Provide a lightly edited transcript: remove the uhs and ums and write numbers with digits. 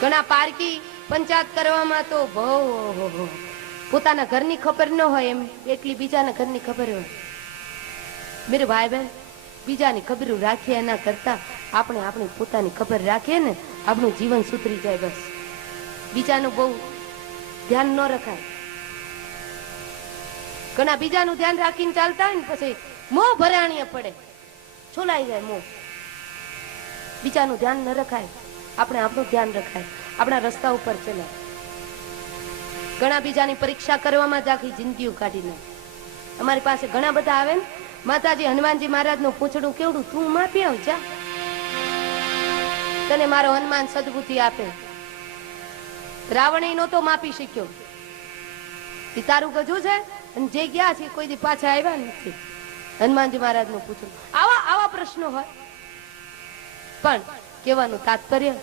ઘણા પારકી પંચાયત કરવામાં તો બહુ પોતાના ઘરની ખબર ન હોય એમ એટલી બીજાના ઘરની ખબર હોય. મેરે ભાઈ બહેન, બીજાની ખબર રાખીએ એના કરતા આપણે આપણી પોતાની ખબર રાખીએ ને આપણું જીવન સુધરી જાય. બસ બીજાનું બહુ ધ્યાન ન રખાય. ઘણા બીજાનું ધ્યાન રાખીને ચાલતા હોય ને પછી મોહ ભરાણીએ પડે, છોલાઈ જાય મોહ. બીજાનું ધ્યાન ન રખાય, આપણે આપણું ધ્યાન રખાય, આપણા રસ્તા ઉપર ચલાય. ઘણા બીજાની પરીક્ષા કરવામાં જ આખી જિંદગીઓ કાઢી નાખે. અમારી પાસે ઘણા બધા આવે ને, માતાજી હનુમાનજી મહારાજ નું પૂંછડું કેવડું, તું માપી આવ જા, તને મારો હનુમાન સદબુદ્ધિ આપે. રાવણ નહોતો માપી શક્યો, એ તારું ગજું છે અને જે ગયા છે કોઈ દી પાછા આવ્યા નથી. હનુમાનજી મહારાજ નું પૂછડું. આવા પ્રશ્નો હોય, પણ કહેવાનું તાત્પર્ય